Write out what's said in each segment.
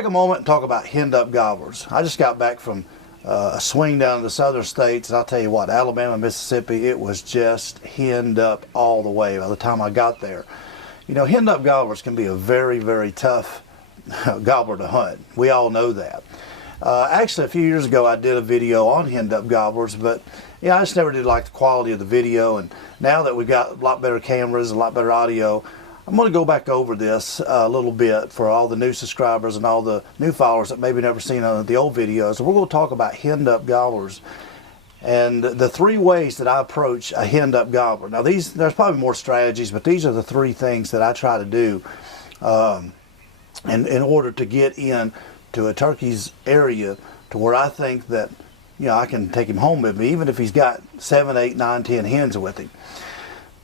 take a moment and talk about henned up gobblers. I just got back from a swing down in the southern states, and I'll tell you what, Alabama, Mississippi, it was just henned up all the way by the time I got there. You know, henned up gobblers can be a very, very tough gobbler to hunt. We all know that. Actually, a few years ago, I did a video on henned up gobblers, but yeah, I just never did like the quality of the video. And now that we've got a lot better cameras, a lot better audio, I'm going to go back over this a little bit for all the new subscribers and all the new followers that maybe never seen the old videos. We're going to talk about henned up gobblers and the 3 ways that I approach a henned up gobbler. Now, there's probably more strategies, but these are the 3 things that I try to do in order to get in to a turkey's area to where I think that, you know, I can take him home with me, even if he's got 7, 8, 9, 10 hens with him.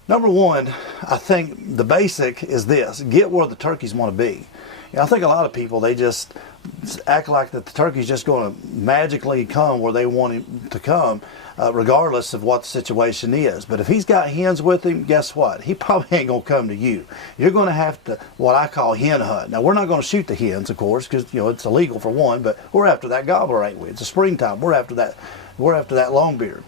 Number 1, I think the basic is this: get where the turkeys want to be. You know, I think a lot of people, they just act like that the turkey's just going to magically come where they want him to come, regardless of what the situation is. But if he's got hens with him, guess what? He probably ain't going to come to you. You're going to have to, what I call, hen hunt. Now, we're not going to shoot the hens, of course, because, you know, it's illegal for one, but we're after that gobbler, ain't we? It's a springtime. We're after that longbeard.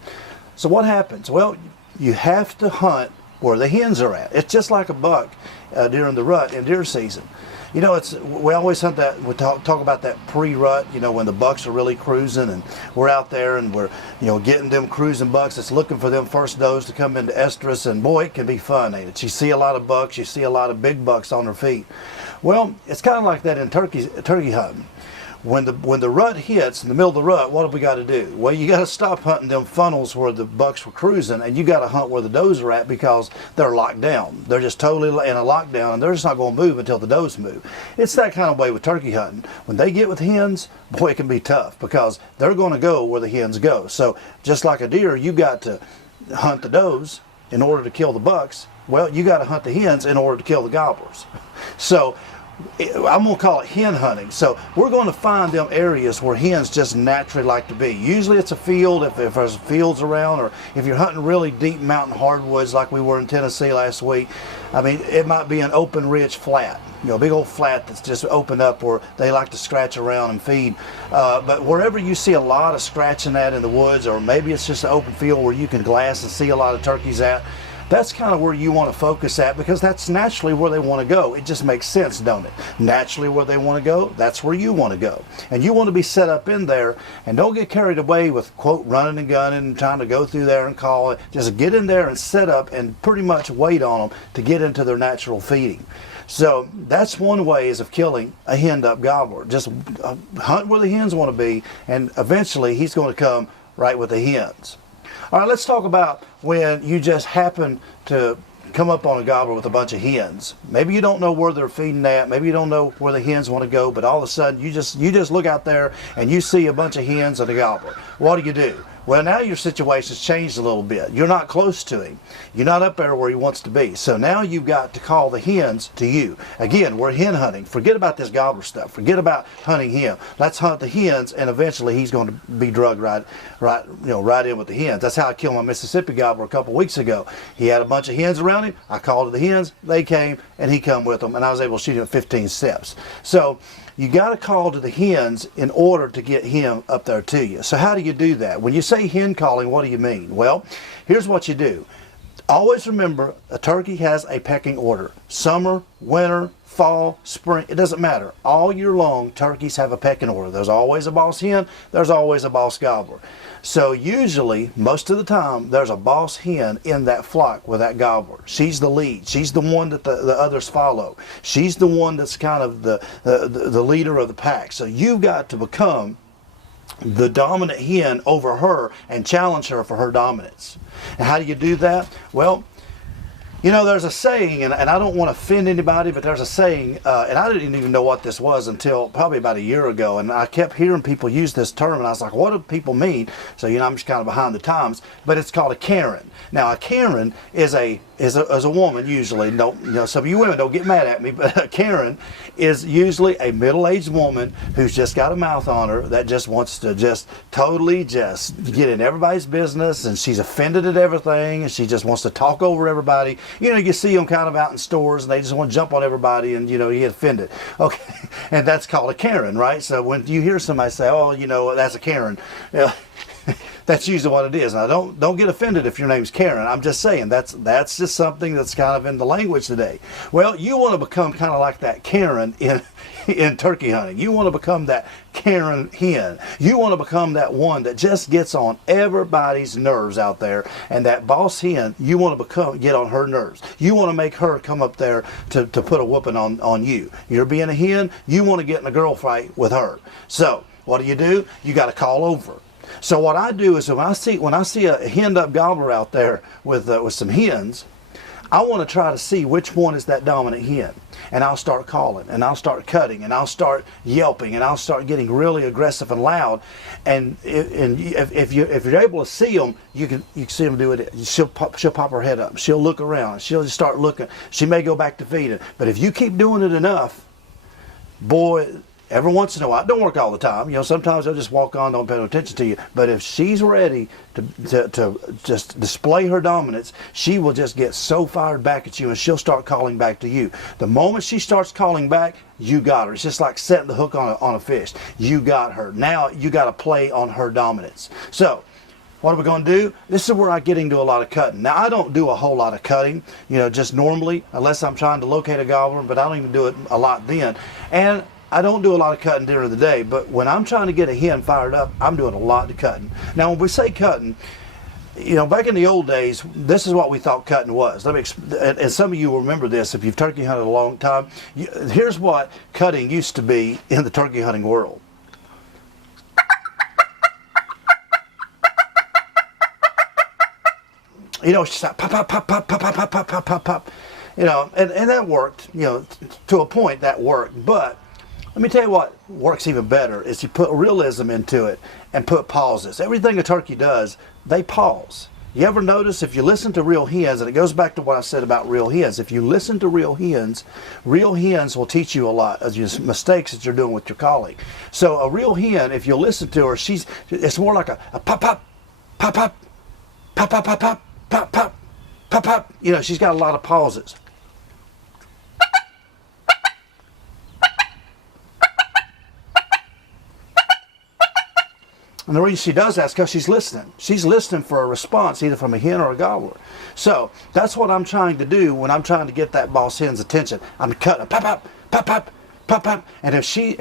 So what happens? Well, you have to hunt where the hens are at. It's just like a buck during the rut in deer season. You know, we always hunt that, we talk about that pre-rut, you know, when the bucks are really cruising, and we're out there and we're, you know, getting them cruising bucks that's looking for them first does to come into estrus, and boy, it can be fun, ain't it? You see a lot of bucks, you see a lot of big bucks on their feet. Well, it's kind of like that in turkey hunting. When the rut hits, in the middle of the rut, what have we got to do? Well, you got to stop hunting them funnels where the bucks were cruising, and you got to hunt where the does are at, because they're locked down. They're just totally in a lockdown, and they're just not going to move until the does move. It's that kind of way with turkey hunting. When they get with hens, boy, it can be tough, because they're going to go where the hens go. So just like a deer, you got to hunt the does in order to kill the bucks. Well, you got to hunt the hens in order to kill the gobblers. So I'm going to call it hen hunting. So we're going to find them areas where hens just naturally like to be. Usually it's a field, if there's fields around, or if you're hunting really deep mountain hardwoods like we were in Tennessee last week. I mean, it might be an open ridge flat, you know, a big old flat that's just opened up where they like to scratch around and feed. But wherever you see a lot of scratching at in the woods, or maybe it's just an open field where you can glass and see a lot of turkeys at, that's kind of where you want to focus at, because that's naturally where they want to go. It just makes sense, don't it? Naturally where they want to go, that's where you want to go. And you want to be set up in there, and don't get carried away with, quote, running and gunning and trying to go through there and call it. Just get in there and set up and pretty much wait on them to get into their natural feeding. So that's one way of killing a henned up gobbler. Just hunt where the hens want to be, and eventually he's going to come right with the hens. All right, let's talk about when you just happen to come up on a gobbler with a bunch of hens. Maybe you don't know where they're feeding at. Maybe you don't know where the hens want to go, but all of a sudden you just look out there and you see a bunch of hens and a gobbler. What do? Well, now your situation's changed a little bit. You're not close to him. You're not up there where he wants to be. So now you've got to call the hens to you. Again, we're hen hunting. Forget about this gobbler stuff. Forget about hunting him. Let's hunt the hens, and eventually he's going to be drugged right in with the hens. That's how I killed my Mississippi gobbler a couple weeks ago. He had a bunch of hens around him. I called to the hens. They came, and he come with them, and I was able to shoot him 15 steps. So you got to call to the hens in order to get him up there to you. So how do you do that? When you say hen calling, what do you mean? Well, here's what you do. Always remember, a turkey has a pecking order. Summer, winter, fall, spring, it doesn't matter. All year long, turkeys have a pecking order. There's always a boss hen, there's always a boss gobbler. So usually, most of the time, there's a boss hen in that flock with that gobbler. She's the lead. She's the one that the others follow. She's the one that's kind of the leader of the pack. So you've got to become the dominant hen over her and challenge her for her dominance. And how do you do that? Well, you know, there's a saying, and I don't want to offend anybody, but there's a saying, and I didn't even know what this was until probably about a year ago, and I kept hearing people use this term, and I was like, what do people mean? So, you know, I'm just kind of behind the times, but it's called a Karen. Now, a Karen is a woman usually. No, you know, some of you women don't get mad at me, but a Karen is usually a middle-aged woman who's just got a mouth on her that just wants to just totally just get in everybody's business, and she's offended at everything, and she just wants to talk over everybody. You know, you see them kind of out in stores and they just want to jump on everybody and, you know, you get offended. Okay, and that's called a Karen, right? So when you hear somebody say, oh, you know, that's a Karen, that's usually what it is. Now, don't get offended if your name's Karen. I'm just saying that's just something that's kind of in the language today. Well, you want to become kind of like that Karen in turkey hunting. You want to become that Karen hen. You want to become that one that just gets on everybody's nerves out there. And that boss hen, you want to get on her nerves. You want to make her come up there to put a whooping on you. You're being a hen, you want to get in a girl fight with her. So what do? You got to call over. So what I do is when I see a henned up gobbler out there with some hens, I want to try to see which one is that dominant hen, and I'll start calling, and I'll start cutting, and I'll start yelping, and I'll start getting really aggressive and loud. And if you're able to see them, you can see them do it. She'll pop her head up. She'll look around. She'll just start looking. She may go back to feeding, but if you keep doing it enough, boy. Every once in a while, it don't work all the time. You know, sometimes they'll just walk on, don't pay no attention to you. But if she's ready to just display her dominance, she will just get so fired back at you and she'll start calling back to you. The moment she starts calling back, you got her. It's just like setting the hook on a fish. You got her. Now you got to play on her dominance. So, what are we going to do? This is where I get into a lot of cutting. Now, I don't do a whole lot of cutting, you know, just normally, unless I'm trying to locate a gobbler, but I don't even do it a lot then. And I don't do a lot of cutting during the day, but when I'm trying to get a hen fired up, I'm doing a lot of cutting. Now, when we say cutting, you know, back in the old days, this is what we thought cutting was. And some of you will remember this if you've turkey hunted a long time. Here's what cutting used to be in the turkey hunting world. You know, it's just like pop, pop, pop, pop, pop, pop, pop, pop, pop, pop, pop. You know, and that worked, you know, to a point that worked, but let me tell you what works even better is you put realism into it and put pauses. Everything a turkey does, they pause. You ever notice if you listen to real hens, and it goes back to what I said about real hens, if you listen to real hens will teach you a lot of your mistakes that you're doing with your calling. So a real hen, if you listen to her, it's more like a pop, pop, pop, pop, pop, pop, pop, pop, pop, pop, pop, pop. You know, she's got a lot of pauses. And the reason she does that is because she's listening. She's listening for a response, either from a hen or a gobbler. So that's what I'm trying to do when I'm trying to get that boss hen's attention. I'm cutting pop, pop, pop, pop, pop, pop. And if she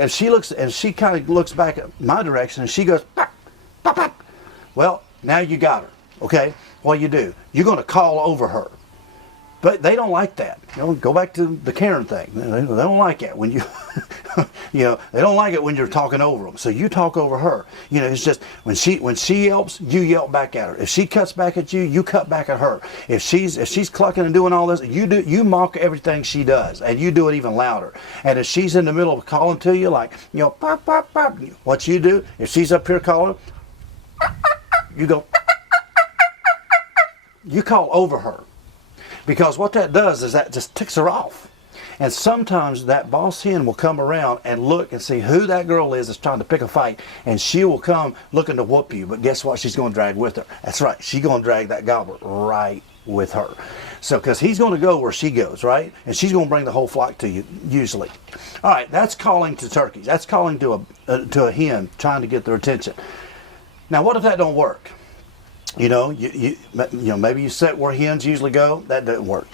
kind of looks back at my direction and she goes pop, pop, pop, well, now you got her. Okay, what do? You're going to call over her. But they don't like that. You know, go back to the Karen thing. They don't like it when you, you know, they don't like it when you're talking over them. So you talk over her. You know, it's just when she yelps, you yelp back at her. If she cuts back at you, you cut back at her. If she's clucking and doing all this, you mock everything she does, and you do it even louder. And if she's in the middle of calling to you, like, you know, pop, pop, pop, what you do? If she's up here calling, you go, you call over her. Because what that does is that just ticks her off. And sometimes that boss hen will come around and look and see who that girl is that's trying to pick a fight. And she will come looking to whoop you. But guess what she's going to drag with her? That's right. She's going to drag that gobbler right with her. So, because he's going to go where she goes, right? And she's going to bring the whole flock to you, usually. All right, that's calling to turkeys. That's calling to a hen, trying to get their attention. Now, what if that don't work? You know, you know, maybe you set where hens usually go. That didn't work.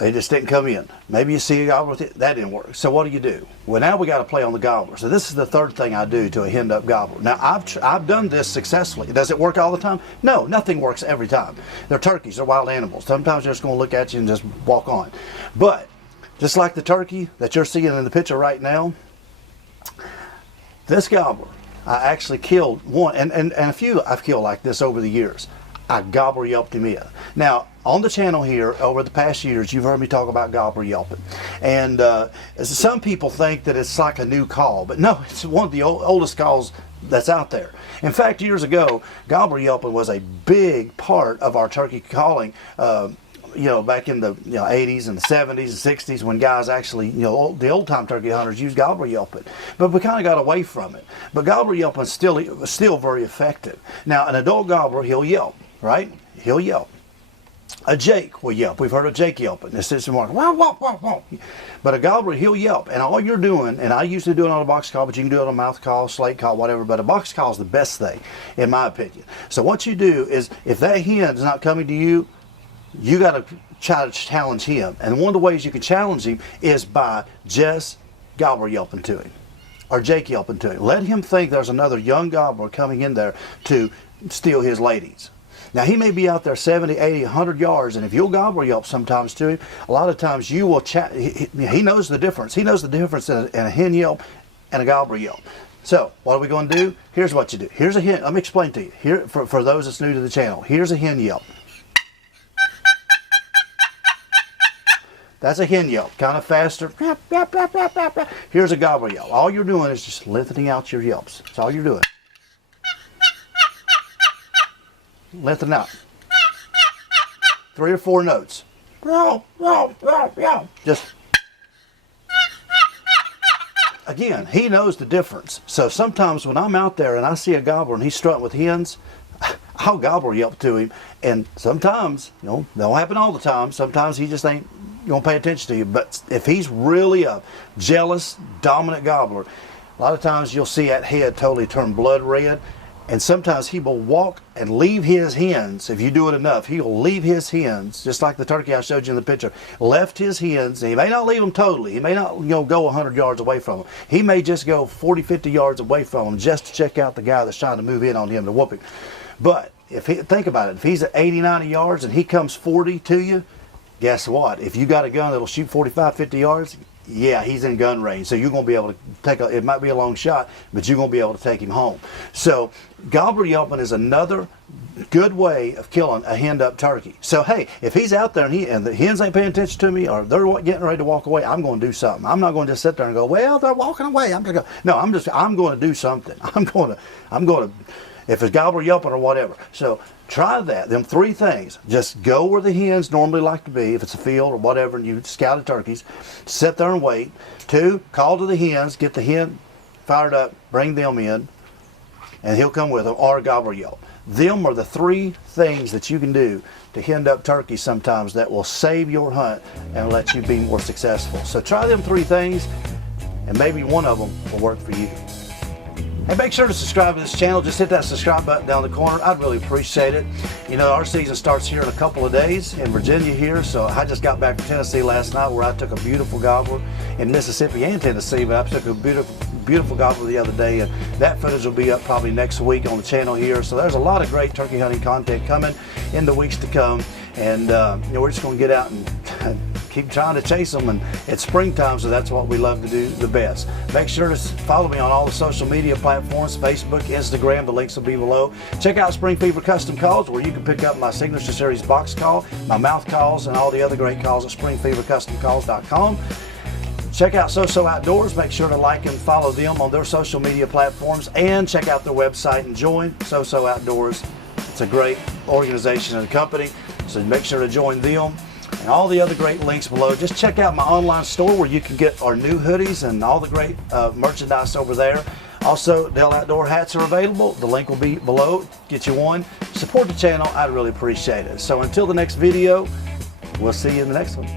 They just didn't come in. Maybe you see a gobbler. That didn't work. So what do? Well, now we got to play on the gobbler. So this is the third thing I do to a henned up gobbler. Now I've done this successfully. Does it work all the time? No, nothing works every time. They're turkeys. They're wild animals. Sometimes they're just going to look at you and just walk on. But just like the turkey that you're seeing in the picture right now, this gobbler, I actually killed one, and a few I've killed like this over the years. I gobbler yelped him in. Now, on the channel here, over the past years, you've heard me talk about gobbler yelping. And some people think that it's like a new call, but no, it's one of the oldest calls that's out there. In fact, years ago, gobbler yelping was a big part of our turkey calling. You know, back in the 80s and the 70s and 60s, when guys actually, the old-time turkey hunters used gobbler yelping. But we kind of got away from it. But gobbler yelping is still very effective. Now, an adult gobbler, he'll yelp, right? He'll yelp. A jake will yelp. We've heard a jake yelping. This is more, wow, wow, wow, wow. But a gobbler, he'll yelp. And all you're doing, and I usually do it on a box call, but you can do it on a mouth call, slate call, whatever. But a box call is the best thing, in my opinion. So what you do is, if that hen is not coming to you, you got to try to challenge him. And one of the ways you can challenge him is by just gobbler yelping to him, or jake yelping to him. Let him think there's another young gobbler coming in there to steal his ladies. Now, he may be out there 70, 80, 100 yards, and if you'll gobbler yelp sometimes to him, a lot of times you will he knows the difference. He knows the difference in a hen yelp and a gobbler yelp. So, what are we going to do? Here's what you do. Here's a hen. Let me explain to you. Here, for those that's new to the channel, here's a hen yelp. That's a hen yelp, kind of faster. Here's a gobbler yelp. All you're doing is just lengthening out your yelps. That's all you're doing. Lengthen out. 3 or 4 notes. Just. Again, he knows the difference. So sometimes when I'm out there and I see a gobbler and he's strutting with hens, I'll gobbler yelp to him. And sometimes, you know, don't happen all the time. Sometimes he just ain't gonna pay attention to you. But if he's really a jealous, dominant gobbler, a lot of times you'll see that head totally turn blood red. And sometimes he will walk and leave his hens. If you do it enough, he will leave his hens, just like the turkey I showed you in the picture. Left his hens. And he may not leave them totally. He may not, go 100 yards away from them. He may just go 40, 50 yards away from them just to check out the guy that's trying to move in on him to whoop him. But think about it. If he's at 80, 90 yards and he comes 40 to you, guess what? If you got a gun that'll shoot 45, 50 yards, yeah, he's in gun range. So you're going to be able to take it might be a long shot, but you're going to be able to take him home. So gobbler yelping is another good way of killing a henned up turkey. So hey, if he's out there and the hens ain't paying attention to me, or they're getting ready to walk away, I'm going to do something. I'm not going to just sit there and go, well, they're walking away, I'm going to go. No, I'm going to do something. I'm going to, if it's gobbler yelping or whatever. So try that. Them 3 things. Just go where the hens normally like to be, if it's a field or whatever, and you scout the turkeys. Sit there and wait. 2, call to the hens, get the hen fired up, bring them in, and he'll come with them, or gobbler yelp. Them are the 3 things that you can do to henned up turkeys sometimes that will save your hunt and let you be more successful. So try them 3 things, and maybe one of them will work for you. And make sure to subscribe to this channel. Just hit that subscribe button down the corner. I'd really appreciate it. You know, our season starts here in a couple of days in Virginia here. So I just got back from Tennessee last night, where I took a beautiful gobbler, in Mississippi and Tennessee, but I took a beautiful gobbler the other day, and that footage will be up probably next week on the channel here. So there's a lot of great turkey hunting content coming in the weeks to come. And we're just going to get out and keep trying to chase them, and it's springtime, so that's what we love to do the best. Make sure to follow me on all the social media platforms, Facebook, Instagram, the links will be below. Check out Spring Fever Custom Calls, where you can pick up my Signature Series box call, my mouth calls, and all the other great calls at springfevercustomcalls.com. Check out SOSO Outdoors. Make sure to like and follow them on their social media platforms, and check out their website and join SOSO Outdoors. It's a great organization and company, so make sure to join them. And all the other great links below. Just check out my online store, where you can get our new hoodies and all the great merchandise over there. Also, Dell Outdoor hats are available. The link will be below. Get you one. Support the channel. I'd really appreciate it. So until the next video, we'll see you in the next one.